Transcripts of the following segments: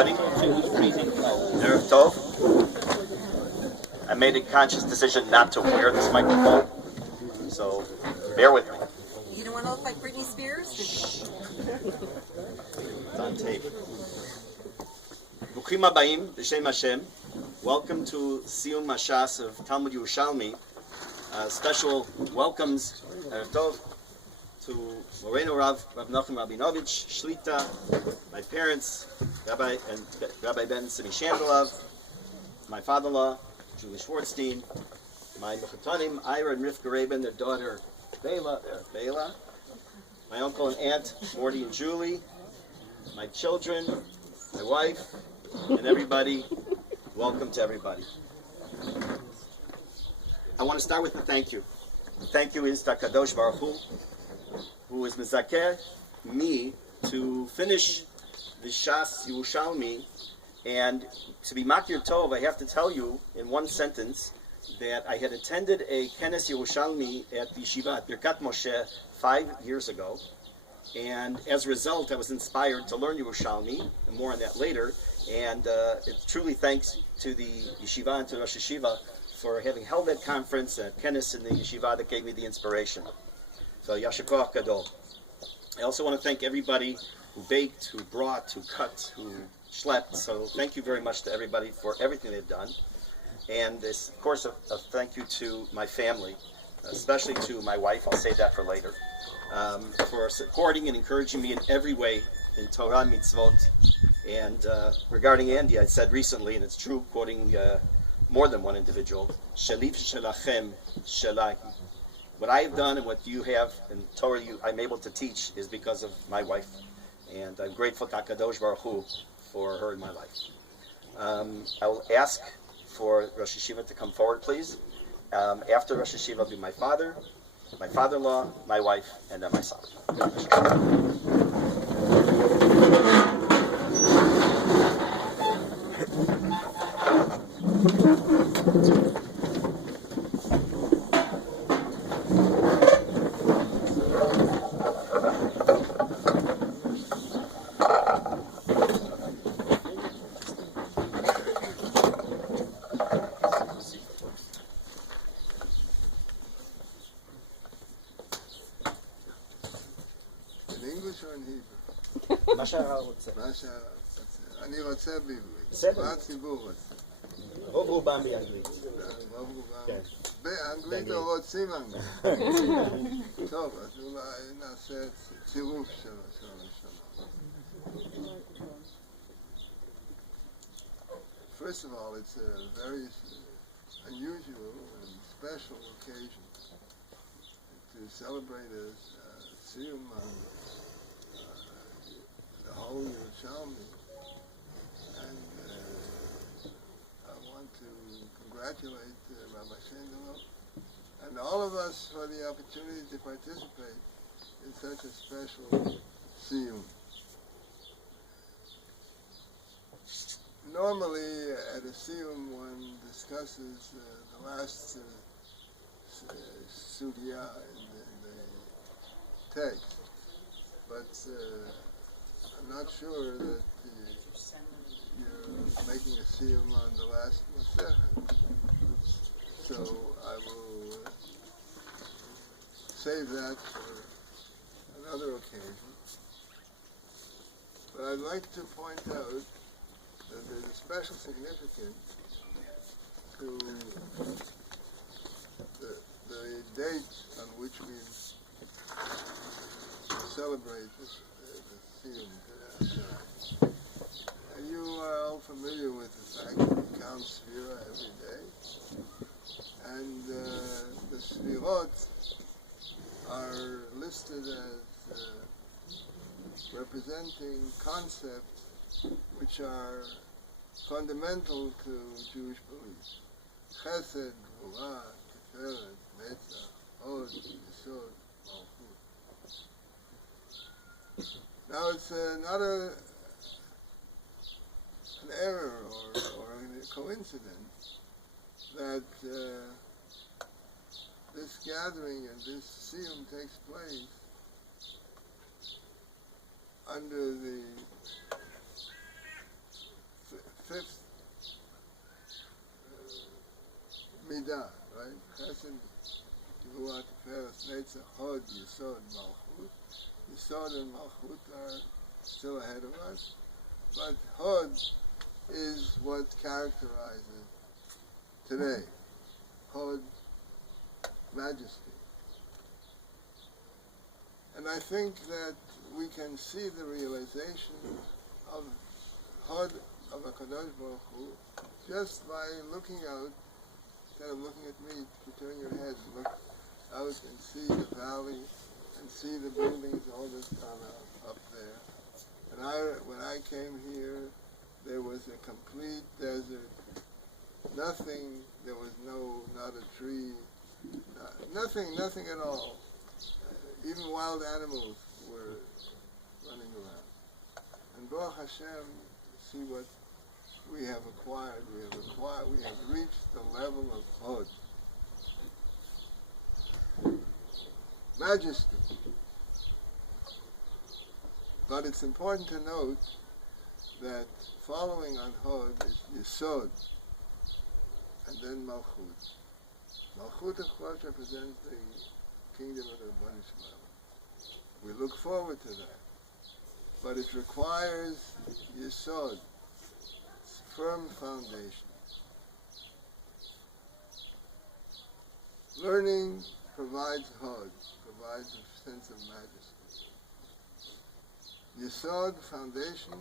everybody. Erev Tov. I made a conscious decision not to wear this microphone, so bear with me. You don't want to look like Britney Spears? It's on tape. Bruchim Habayim, B'Shem Hashem. Welcome to Siyum Hashas of Talmud Yerushalmi. Special welcomes, Erev Tov, to Moreno Rav Nachum Rabinovich, Shlita, my parents, Rabbi Ben Sini Shandalov, my father-in-law, Julie Schwartzstein, my Mechutanim, Ira and Rivka Rabin, their daughter, Bela, my uncle and aunt, Morty and Julie, my children, my wife, and everybody. Welcome to everybody. I want to start with a thank you. The thank you is to Kadosh Baruch Hu, who is mezakeh me to finish the Shas Yerushalmi, and to be Makir Tov, I have to tell you in one sentence that I had attended a Kenes Yerushalmi at the Yeshiva at Birkat Moshe 5 years ago, and as a result I was inspired to learn Yerushalmi, and more on that later, and it's truly thanks to the Yeshiva and to Rosh Yeshiva for having held that conference at Kenes in the Yeshiva that gave me the inspiration. So Yasher Koach Gadol. I also want to thank everybody who baked, who brought, who cut, who schlepped. So thank you very much to everybody for everything they've done. And this, of course, a thank you to my family, especially to my wife, I'll save that for later, for supporting and encouraging me in every way in Torah and Mitzvot. And regarding Andy, I said recently, and it's true, quoting more than one individual, Shaliv Shalachem Shalai. What I have done and what you have in Torah I'm able to teach is because of my wife. And I'm grateful to HaKadosh Baruch Hu for her in my life. I will ask for Rosh Yeshiva to come forward, please. After Rosh Yeshiva will be my father, my father-in-law, my wife, and then my son. אני רוצה בעברית. בסדר. מה הציבור רוצה? רוב רובם באנגלית. רוב רובם. כן. באנגלית או רוצים אנגלית? טוב, אז אולי נעשה צירוף של שמות. First of all, it's a very unusual and special occasion to celebrate a Siyum the whole Yerushalmi, and I want to congratulate Rabbi Shandalov and all of us for the opportunity to participate in such a special Siyum. Normally at a Siyum one discusses the last sugya in the text, but I'm not sure that you're making a Siyum on the last Masechet. So I will save that for another occasion. But I'd like to point out that there's a special significance to the date on which we celebrate this Siyum. You are all familiar with the fact that we count Sphira every day, and the Sphirot are listed as representing concepts which are fundamental to Jewish belief. Chesed, Gvura, Tiferet, Netzach, Od, Yesod, Malchut. Now it's not an error or a coincidence that this gathering and this Siyum takes place under the fifth midah, right? Chesed, Gevurah, Tiferes, Netzach, Hod, Yesod, Malchut. Yesod and Malchut are still ahead of us, but Hod is what characterizes today. Hod, majesty. And I think that we can see the realization of Hod of HaKadosh Baruch Hu just by looking out. Instead of looking at me, you turn your head, look out and see the valley and see the buildings, all this kind of up there. And when I came here, there was a complete desert. Nothing, there was not a tree, nothing at all. Even wild animals were running around. And Baruch Hashem, see what we have acquired. We have reached the level of Hod. Majesty. But it's important to note that following on Hod is Yesod, and then Malchut. Malchut, of course, represents the kingdom of the Rebbeinu Shalom. We look forward to that. But it requires Yesod, firm foundation. Learning provides Hod, provides a sense of majesty. Yesod, foundation,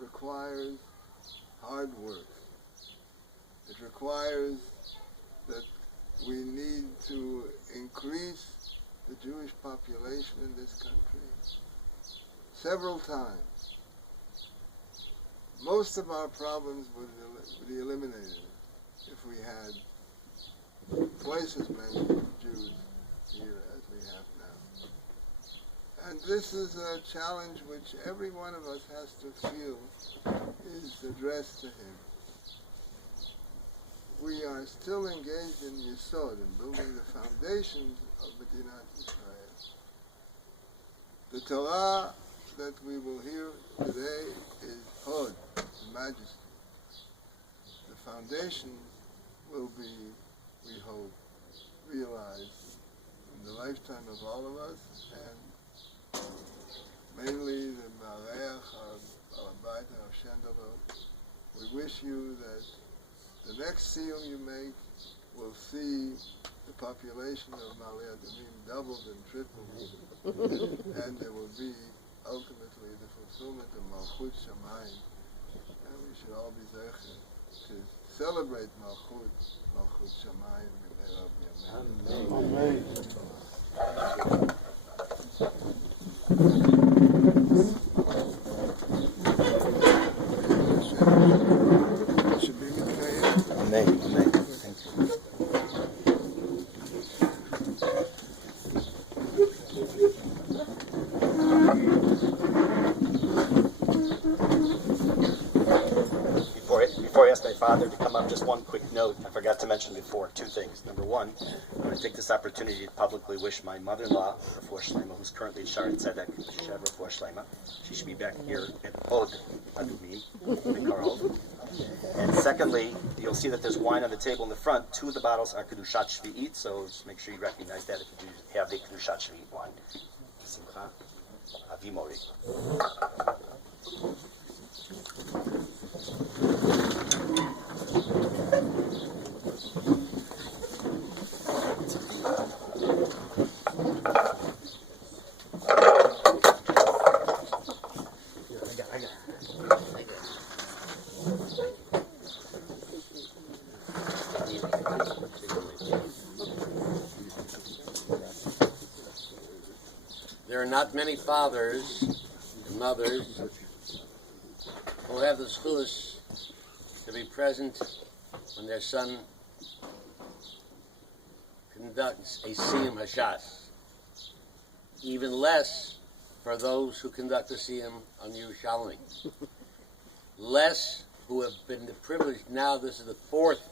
requires hard work. It requires that we need to increase the Jewish population in this country several times. Most of our problems would be eliminated if we had twice as many Jews here as we have now. And this is a challenge which every one of us has to feel is addressed to him. We are still engaged in Yesod, in building the foundations of Medinat Israel. The Torah that we will hear today is Hod, the majesty. The foundations will be, we hope, realized in the lifetime of all of us, and mainly the Mareach of Bayit of Shendelot. We wish you that the next Siyum you make will see the population of Ma'aleh Adumim doubled and tripled, and there will be ultimately the fulfillment of Malchut Shamayim, and we should all be zecher to celebrate Malchut Shamayim b'Meirav Yamein. Should be Amen. Amen. Before I ask my father to come up, just one quick note. I forgot to mention before, two things. Number one, I want to take this opportunity to publicly wish my mother-in-law, Refuah Shlema, who's currently in Shar Tzedek, Refuah Shlema. She should be back here at Hod Adumim, Carl. And secondly, you'll see that there's wine on the table in the front. Two of the bottles are Kedushat Shvi'it, so just make sure you recognize that if you do have the Kedushat Shvi'it wine. Simcha Avimori. There are not many fathers and mothers who have the schus to be present when their son conducts a Siyum Hashas. Even less for those who conduct the Siyum on Yerushalmi. Less who have been privileged. Now this is the fourth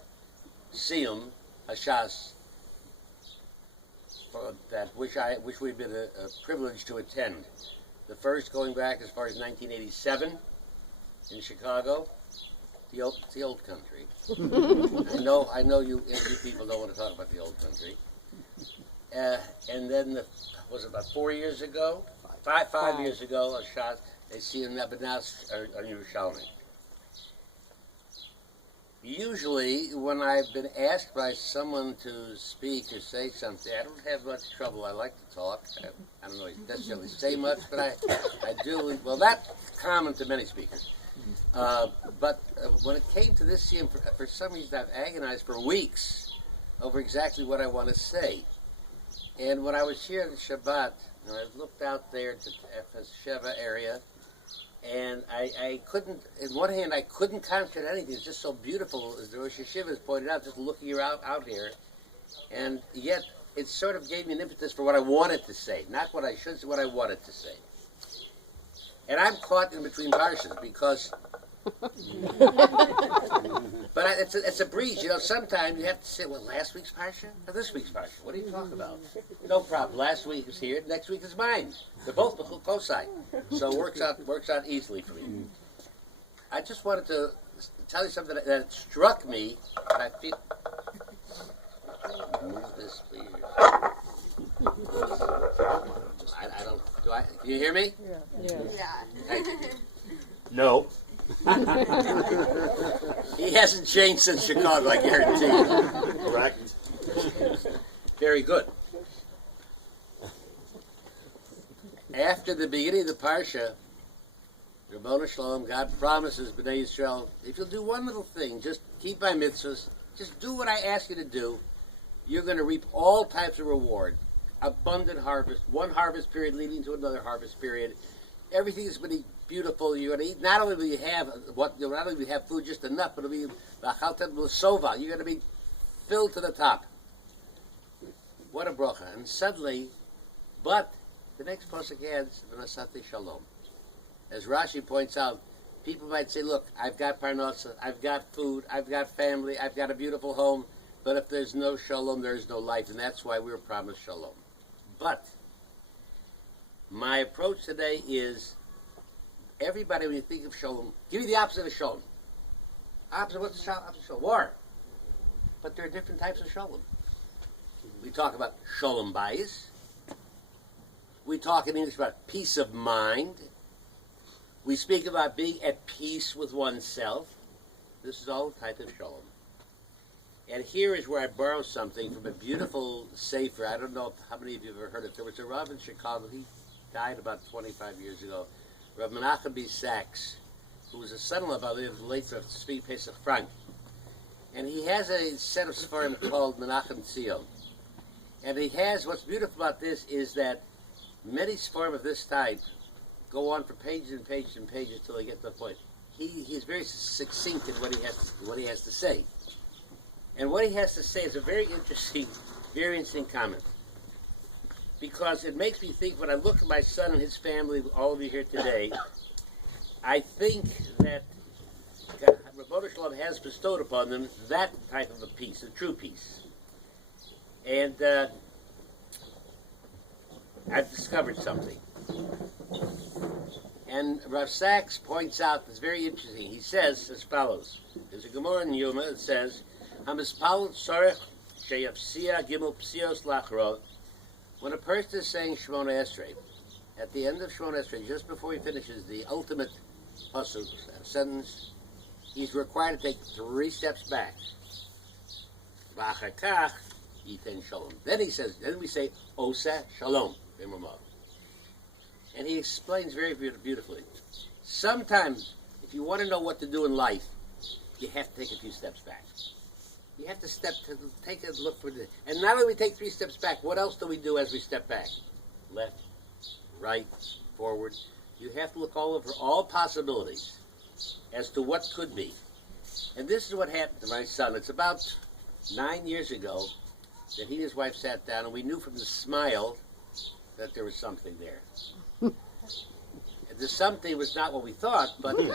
Siyum Hashas that which we've been a privilege to attend. The first going back as far as 1987 in Chicago, the old country. I know you people don't want to talk about the old country. And then, was it about 4 years ago? Five years ago, a shot, they see him but now on Yerushalmi. Usually, when I've been asked by someone to speak or say something, I don't have much trouble. I like to talk. I don't know necessarily say much, but I do. Well, that's common to many speakers. But when it came to this Siyum, for some reason I've agonized for weeks over exactly what I want to say. And when I was here on Shabbat, I looked out there at the FS Sheva area, and I couldn't, in one hand, I couldn't concentrate on anything. It's just so beautiful, as the Rosh Hashiva has pointed out, just looking out here. And yet, it sort of gave me an impetus for what I wanted to say, not what I should say, what I wanted to say. And I'm caught in between Hashas because, but it's a breeze. You know, sometimes you have to say, well, last week's Parsha or this week's Parsha? What are you talking about? No problem. Last week was here. Next week is mine. They're both close-side. So it works out easily for me. I just wanted to tell you something that struck me. And I feel. Move this, please. I don't. Do you hear me? Yes. Yeah. No. He hasn't changed since Chicago, I guarantee you. Correct. Very good. After the beginning of the Parsha, Rabbonu Shalom, God promises Bnei Yisrael, if you'll do one little thing, just keep my mitzvahs, just do what I ask you to do, you're going to reap all types of reward. Abundant harvest, one harvest period leading to another harvest period. Everything is going to be beautiful. You're going to eat. Not only will you have food just enough, but it'll be l'sova. You're going to be filled to the top. What a bracha! And suddenly, but the next pasuk adds v'nasate shalom. As Rashi points out, people might say, "Look, I've got parnasa, I've got food, I've got family, I've got a beautiful home." But if there's no shalom, there's no life, and that's why we were promised shalom. But my approach today is, everybody, when you think of shalom, give me the opposite of shalom. Opposite, what's the opposite of shalom? War. But there are different types of shalom. We talk about shalom bayis. We talk in English about peace of mind. We speak about being at peace with oneself. This is all a type of shalom. And here is where I borrow something from a beautiful sefer. I don't know how many of you have ever heard it. There was a Rav in Chicago. He died about 25 years ago. Rav Menachem B. Sachs, who was a son-in-law of the late Rav Tzvi Pesach Frank. And he has a set of Sfarim called Menachem Siyum. And he has, what's beautiful about this is that many Sfarim of this type go on for pages and pages and pages till they get to the point. He's very succinct in what he has to say. And what he has to say is a very interesting comment. Because it makes me think, when I look at my son and his family, all of you here today, I think that Rabbonu Shalom has bestowed upon them that type of a peace, a true peace. And I've discovered something. And Rav Sachs points out, it's very interesting. He says as follows. There's a Gemara in Yuma that says, when a person is saying Shemona Esrei, at the end of Shemona Esrei, just before he finishes the ultimate pasuk sentence, he's required to take 3 steps back. Then he says, then we say, Osa Shalom. And he explains very beautifully. Sometimes, if you want to know what to do in life, you have to take a few steps back. You have to take a look for this. And not only we take 3 steps back, what else do we do as we step back? Left, right, forward. You have to look all over all possibilities as to what could be. And this is what happened to my son. It's about 9 years ago that he and his wife sat down, and we knew from the smile that there was something there. The something was not what we thought, but he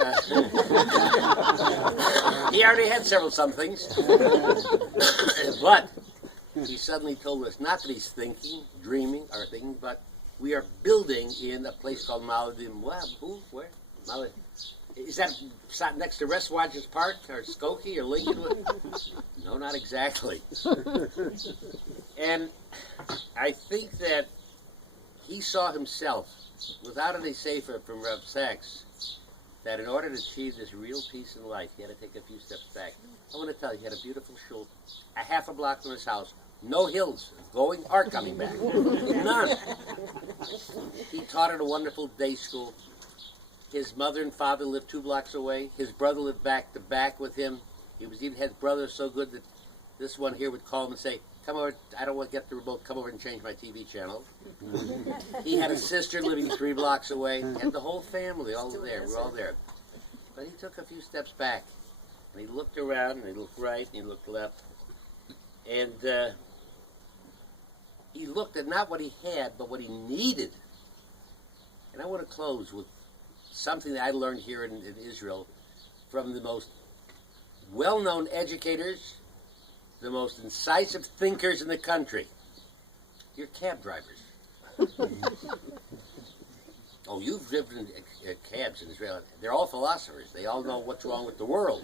already had several somethings. But he suddenly told us, not that he's thinking, dreaming, or thinking, but we are building in a place called Maladim. Where? Maladim. Is that next to West Rogers Park or Skokie or Lincolnwood? No, not exactly. And I think that he saw himself, without any safer from Rev Sachs, that in order to achieve this real peace in life, he had to take a few steps back. I want to tell you, he had a beautiful shul, a half a block from his house, no hills going or coming back, none. He taught at a wonderful day school. His mother and father lived 2 blocks away. His brother lived back to back with him. He was even had brothers so good that this one here would call him and say, "Come over, I don't want to get the remote, come over and change my TV channel." He had a sister living 3 blocks away, and the whole family, all there, we're all there. But he took a few steps back. And he looked around, and he looked right, and he looked left. And he looked at not what he had, but what he needed. And I want to close with something that I learned here in Israel from the most well-known educators, the most incisive thinkers in the country. You're cab drivers. Oh, you've driven cabs in Israel. They're all philosophers. They all know what's wrong with the world.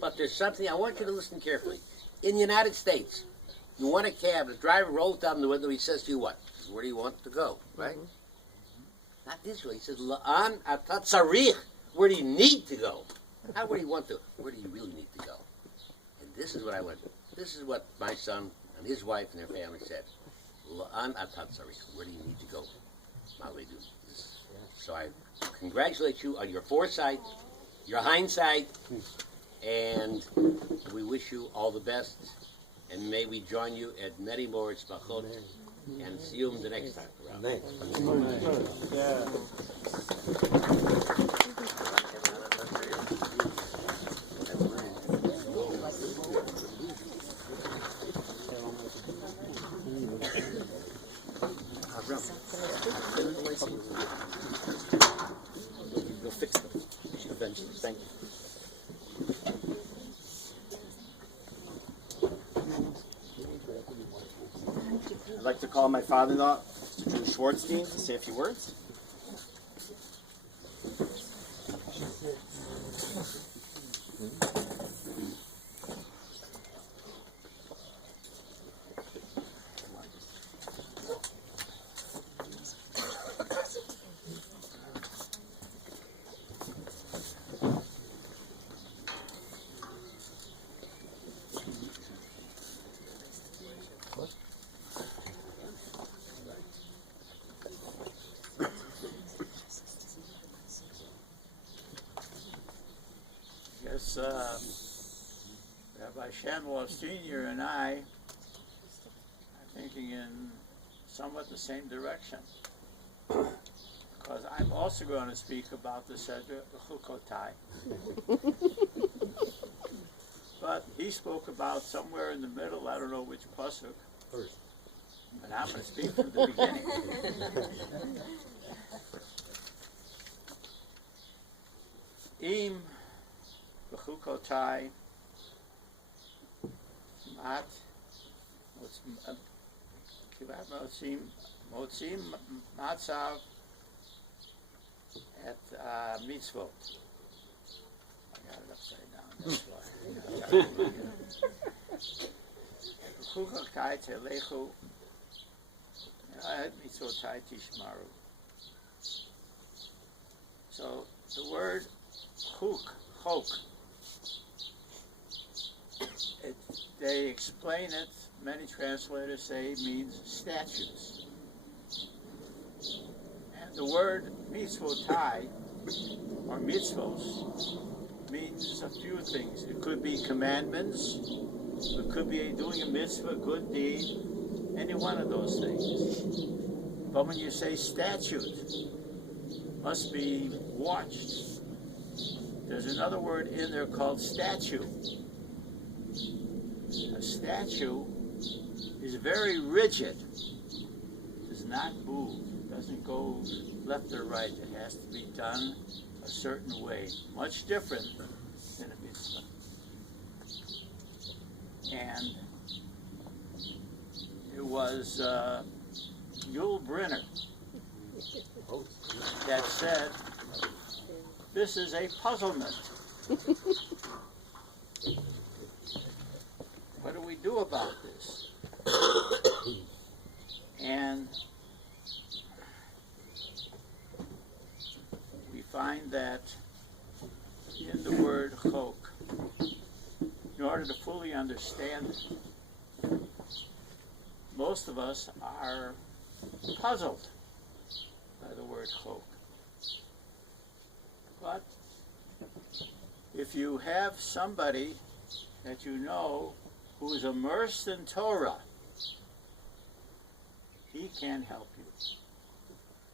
But there's something, I want you to listen carefully. In the United States, you want a cab, the driver rolls down the window, he says to you what? He says, "Where do you want to go?" Right? Not Israel. He says, "La'an ata tzarich." Where do you need to go? Not where do you want to. Where do you really need to go? And this is what I learned. This is what my son and his wife and their family said. La'an ata tzarich. Where do you need to go? So I congratulate you on your foresight, your hindsight, and we wish you all the best. And may we join you at many more tzmachot and Siyum the next time around. Amen. We'll fix them eventually. Thank you. I'd like to call my father-in-law, Mr. June Schwartzstein, to say a few words. Rabbi Shandler Sr. and I are thinking in somewhat the same direction. Because I'm also going to speak about the Seder Chukotai. But he spoke about somewhere in the middle, I don't know which pasuk. First. But I'm going to speak from the beginning. Im B'chukotai mat motzim matzav et mitzvot. I got it upside down. That's why. B'chukotai telechu et mitzvotai tishmaru. So the word chok, they explain it, many translators say it means statutes. And the word mitzvotai, or mitzvos, means a few things. It could be commandments, it could be doing a mitzvah, a good deed, any one of those things. But when you say statute, must be watched. There's another word in there called statue. A statue is very rigid, does not move, doesn't go left or right. It has to be done a certain way, much different than a mitzvah. And it was Yul Brynner that said this is a puzzlement. What do we do about this? And we find that in the word chok, in order to fully understand it, most of us are puzzled by the word chok. But if you have somebody that you know who is immersed in Torah, he can help you.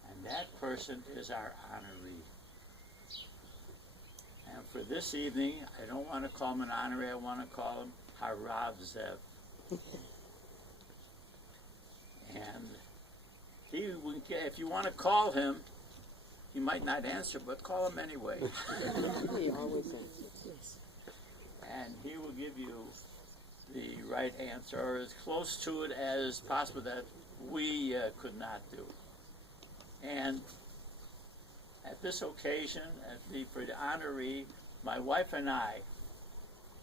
And that person is our honoree. And for this evening, I don't want to call him an honoree, I want to call him Harav Zev. And he, if you want to call him, he might not answer, but call him anyway. He always answers. And he will give you the right answer, or as close to it as possible that we could not do. And at this occasion, for the honoree, my wife and I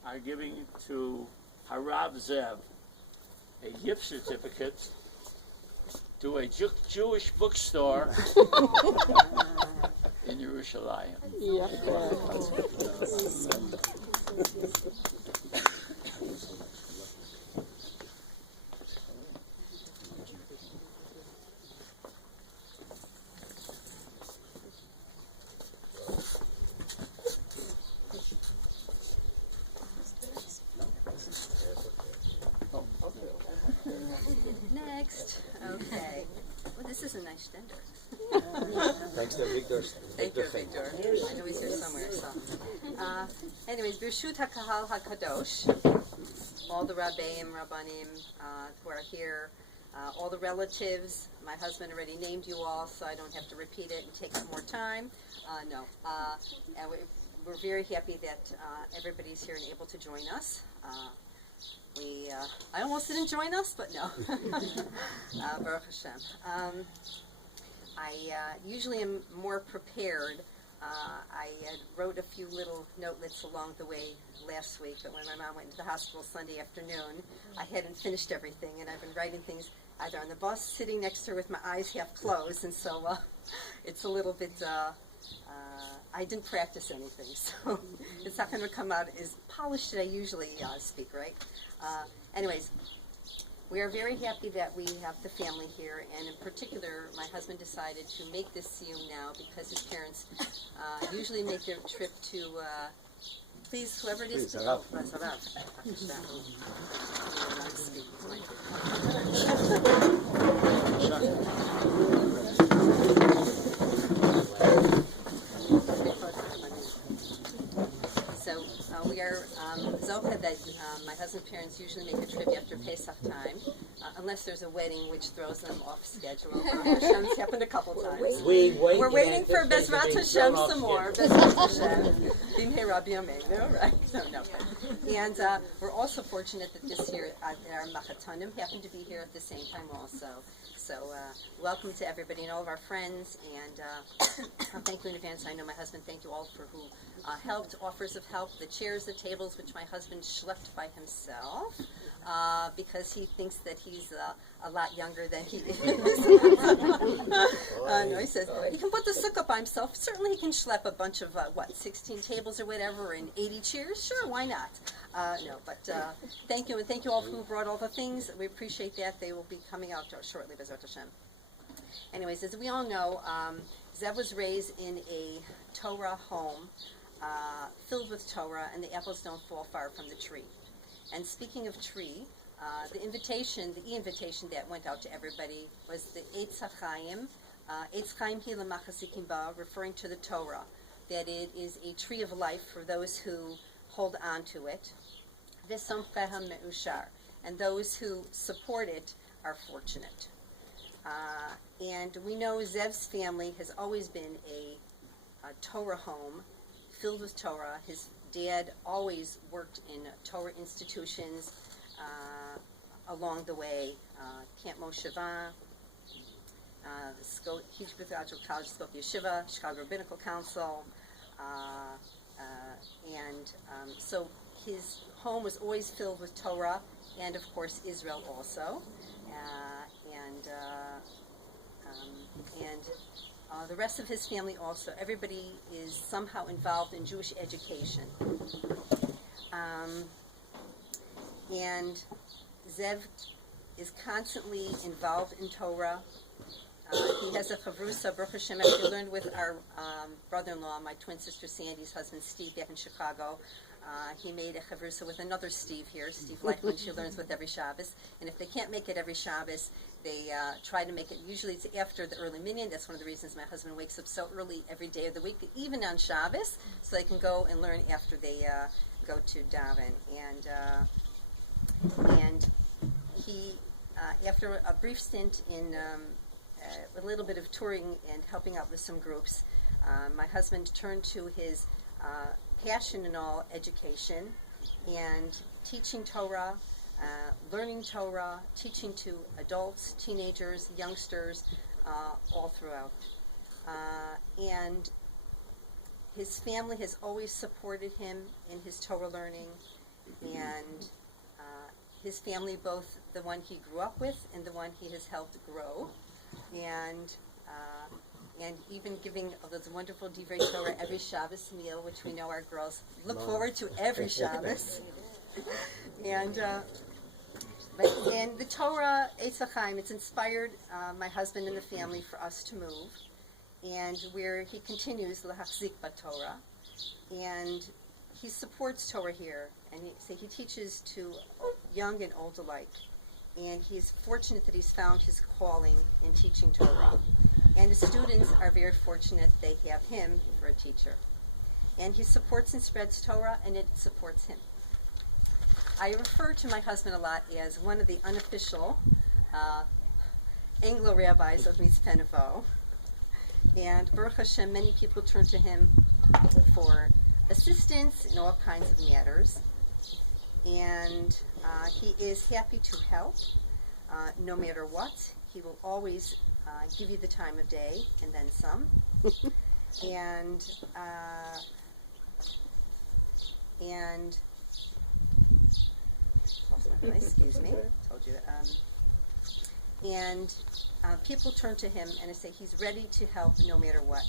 are giving to Harav Zev a gift certificate to a Jewish bookstore in Yerushalmi. Yeah. Next. Okay. Well, this is a nice stender. Thanks to Victor. Thank you, Victor. I know he's here somewhere, so. Anyways, Birshut HaKahal HaKadosh, all the Rabbeim, Rabbanim who are here, all the relatives. My husband already named you all, so I don't have to repeat it and take up more time. And we're very happy that everybody's here and able to join us. I almost didn't join us, but no. Baruch Hashem. I usually am more prepared. I wrote a few little notelets along the way last week, but when my mom went into the hospital Sunday afternoon, I hadn't finished everything, and I've been writing things either on the bus, sitting next to her with my eyes half closed, and so it's a little bit, I didn't practice anything, so it's not going to come out as polished as I usually speak, right? Anyways, we are very happy that we have the family here, and in particular, my husband decided to make this Siyum now because his parents usually make their trip to, please, whoever it is, to So we are Zocha that my husband's parents usually make a trip after Pesach time, unless there's a wedding which throws them off schedule. Hashem's happened a couple times. We're waiting for Bezrat Hashem some more. Bezrat Hashem. Bimhei Rabbi Yameinu, right? So, no. And we're also fortunate that this year our Machatanim happened to be here at the same time also. So welcome to everybody and all of our friends, and thank you in advance. I know my husband, thank you all for who helped, offers of help, the chairs, the tables, which my husband schlepped by himself because he thinks that he's a lot younger than he is. No, he says he can put the sukkah by himself. Certainly he can schlep a bunch of, 16 tables or whatever and 80 chairs? Sure, why not? No, but thank you, and thank you all who brought all the things. We appreciate that. They will be coming out shortly, Bezrat Hashem. Anyways, as we all know, Zev was raised in a Torah home, filled with Torah, and the apples don't fall far from the tree. And speaking of tree, the invitation that went out to everybody was the Eitz HaChaim, Eitz Chaim Hi L'Machasikim Ba, referring to the Torah, that it is a tree of life for those who hold on to it. V'somchehem me'ushar, and those who support it are fortunate. And we know Zev's family has always been a Torah home, filled with Torah. His dad always worked in Torah institutions along the way, Camp Mosheva, Hebrew Theological College, Scott Yeshiva, Chicago Rabbinical Council, So his home was always filled with Torah, and of course Israel also. The rest of his family also. Everybody is somehow involved in Jewish education. And Zev is constantly involved in Torah. He has a chavrusa, Baruch Hashem, as we learned with our brother-in-law, my twin sister Sandy's husband Steve back in Chicago. He made a chavrusa with another Steve here, Steve Lightman. She learns with every Shabbos. And if they can't make it every Shabbos, they try to make it, usually it's after the early minyan. That's one of the reasons my husband wakes up so early every day of the week, even on Shabbos, so they can go and learn after they go to daven. And he, after a brief stint in a little bit of touring and helping out with some groups, my husband turned to his passion in all education and teaching Torah, learning Torah, teaching to adults, teenagers, youngsters, all throughout. And his family has always supported him in his Torah learning, and his family, both the one he grew up with and the one he has helped grow, and even giving those wonderful divrei Torah every Shabbos meal, which we know our girls look forward to every Shabbos. And the Torah Eitz Chaim, it's inspired my husband and the family for us to move, and where he continues l'hachzik b'Torah, and he supports Torah here, and he teaches to young and old alike. And he's fortunate that he's found his calling in teaching Torah. And his students are very fortunate they have him for a teacher. And he supports and spreads Torah, and it supports him. I refer to my husband a lot as one of the unofficial Anglo rabbis of Mitzvah Nevo. And Baruch Hashem, many people turn to him for assistance in all kinds of matters. And he is happy to help, no matter what. He will always give you the time of day and then some. Lost my place, excuse me. Told you. People turn to him and say he's ready to help no matter what.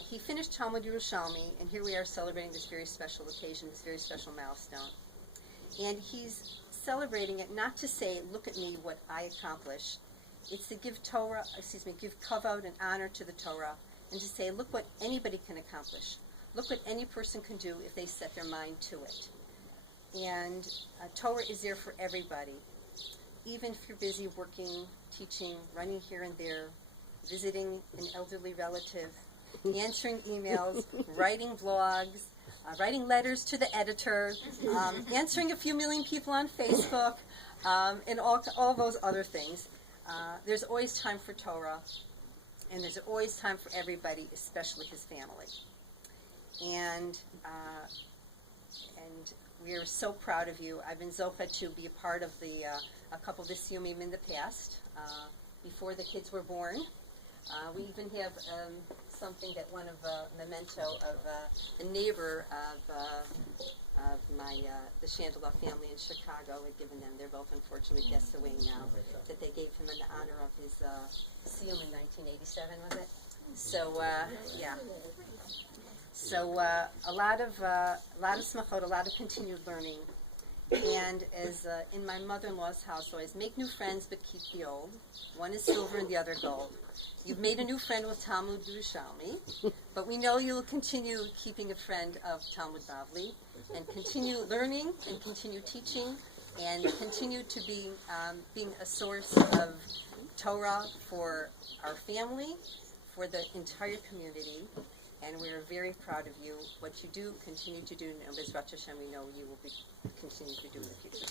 He finished Talmud Yerushalmi, and here we are celebrating this very special occasion, this very special milestone. And he's celebrating it not to say, look at me, what I accomplish. It's to give give kavod and honor to the Torah, and to say, look what anybody can accomplish. Look what any person can do if they set their mind to it. And Torah is there for everybody. Even if you're busy working, teaching, running here and there, visiting an elderly relative, answering emails, writing blogs, writing letters to the editor, answering a few million people on Facebook, and all those other things. There's always time for Torah, and there's always time for everybody, especially his family. And we are so proud of you. I've been zocha to be a part of a couple of the Siyumim in the past, before the kids were born. We even have something that one of memento of a neighbor of the Chandler family in Chicago had given them. They're both unfortunately passed away now. That they gave him in the honor of his Siyum in 1987, was it? So yeah. So a lot of smachot, a lot of continued learning. And as in my mother-in-law's house, always make new friends but keep the old. One is silver and the other gold. You've made a new friend with Talmud Yerushalmi, but we know you'll continue keeping a friend of Talmud Bavli, and continue learning and continue teaching, and continue to be being a source of Torah for our family, for the entire community. And we're very proud of you. What you do, continue to do, and Bezrat Hashem, we know you will continue to do in the future.